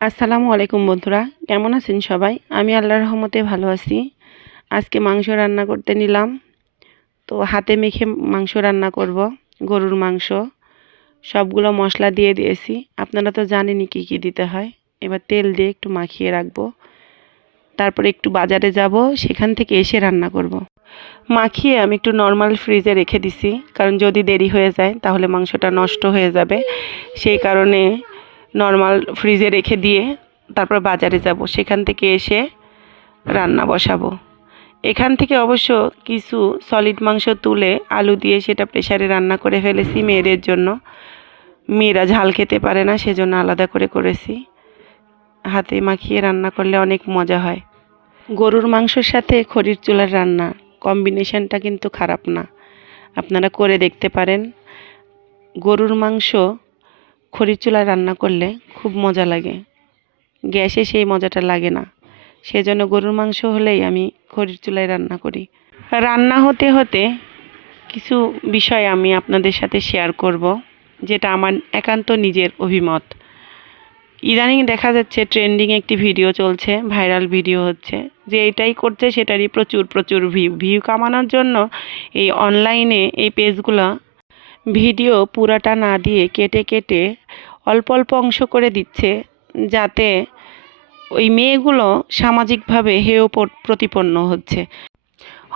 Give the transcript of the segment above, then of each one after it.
আসসালামু আলাইকুম বন্ধুরা, কেমন আছেন সবাই? আমি আল্লাহর রহমতে ভালো আছি। আজকে মাংস রান্না করতে নিলাম। তো হাতে মেখে মাংস রান্না করব, গরুর মাংস। সবগুলো মশলা দিয়ে দিয়েছি। আপনারা তো জানেনই কী কী দিতে হয়। এবার তেল দিয়ে একটু মাখিয়ে রাখবো। তারপরে একটু বাজারে যাব, সেখান থেকে এসে রান্না করব। মাখিয়ে আমি একটু নর্মাল ফ্রিজে রেখে দিছি, কারণ যদি দেরি হয়ে যায় তাহলে মাংসটা নষ্ট হয়ে যাবে। সেই কারণে নর্মাল ফ্রিজে রেখে দিয়ে তারপর বাজারে যাব, সেখান থেকে এসে রান্না বসাবো। এখান থেকে অবশ্য কিছু সলিড মাংস তুলে আলু দিয়ে সেটা প্রেসারে রান্না করে ফেলেছি মেয়েদের জন্য। মেয়েরা ঝাল খেতে পারে না, সেজন্য আলাদা করে করেছি। হাতে মাখিয়ে রান্না করলে অনেক মজা হয়। গরুর মাংসর সাথে খড়ির চুলার রান্না কম্বিনেশনটা কিন্তু খারাপ না, আপনারা করে দেখতে পারেন। গরুর মাংস খড়ির চুলায় রান্না করলে খুব মজা লাগে, গ্যাসে সেই মজাটা লাগে না। সেজন্য গরুর মাংস হলেই আমি খড়ির চুলায় রান্না করি। রান্না হতে হতে কিছু বিষয় আমি আপনাদের সাথে শেয়ার করব, যেটা আমার একান্ত নিজের অভিমত। ইদানিং দেখা যাচ্ছে ট্রেন্ডিং একটি ভিডিও চলছে, ভাইরাল ভিডিও হচ্ছে, যে এটাই করছে সেটারই প্রচুর প্রচুর ভিউ কামানোর জন্য এই অনলাইনে এই পেজগুলো ভিডিও পুরাটা না দিয়ে কেটে কেটে অল্প অল্প অংশ করে দিচ্ছে, যাতে ওই মেয়েগুলো সামাজিকভাবে হেয় প্রতিপন্ন হচ্ছে।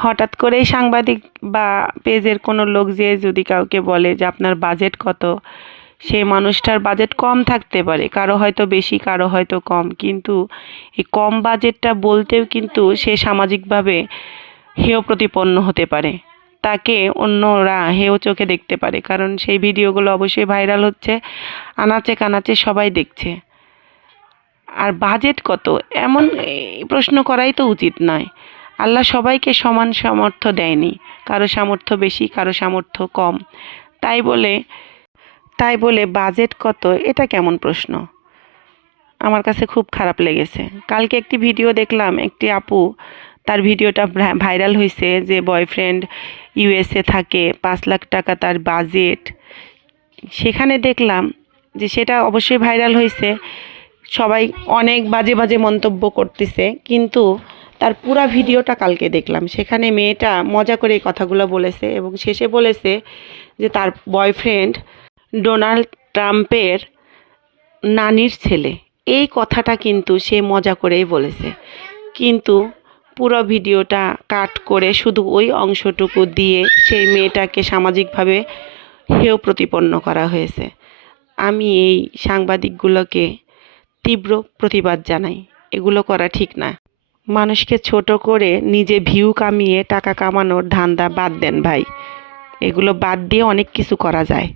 হঠাৎ করেই সাংবাদিক বা পেজের কোনো লোক যে যদি কাউকে বলে যে আপনার বাজেট কত, সেই মানুষটার বাজেট কম থাকতে পারে, কারো হয়তো বেশি কারো হয়তো কম, কিন্তু এই কম বাজেটটা বলতেও কিন্তু সে সামাজিকভাবে হেয় প্রতিপন্ন হতে পারে, তাকে অন্যরা হেয় চোখে দেখতে পারে, কারণ সেই ভিডিওগুলো অবশ্যই ভাইরাল হচ্ছে, আনাচে কানাচে সবাই দেখছে। আর বাজেট কত এমন প্রশ্ন করাই তো উচিত নয়। আল্লাহ সবাইকে সমান সামর্থ্য দেয়নি, কারো সামর্থ্য বেশি কারো সামর্থ্য কম। তাই বলে বাজেট কত, এটা কেমন প্রশ্ন? আমার কাছে খুব খারাপ লেগেছে। কালকে একটি ভিডিও দেখলাম, একটি আপু, তার ভিডিওটা ভাইরাল হয়েছে, যে বয়ফ্রেন্ড ইউএসএ থাকে, 5 লাখ টাকা তার বাজেট। সেখানে দেখলাম যে সেটা অবশ্যই ভাইরাল হয়েছে, সবাই অনেক বাজে বাজে মন্তব্য করতেছে, কিন্তু তার পুরা ভিডিওটা কালকে দেখলাম। সেখানে মেয়েটা মজা করে এই কথাগুলো বলেছে এবং শেষে বলেছে যে তার বয়ফ্রেন্ড ডোনাল্ড ট্রাম্পের নানির ছেলে। এই কথাটা কিন্তু সে মজা করেই বলেছে, কিন্তু পুরো ভিডিওটা কাট করে শুধু ওই অংশটুকু দিয়ে সেই মেয়েটাকে সামাজিকভাবে হেয় প্রতিপন্ন করা হয়েছে। আমি এই সাংবাদিকগুলোকে তীব্র প্রতিবাদ জানাই। এগুলো করা ঠিক না। মানুষকে ছোট করে নিজে ভিউ কামিয়ে টাকা কামানোর ধান্দা বাদ দেন ভাই। এগুলো বাদ দিয়ে অনেক কিছু করা যায়।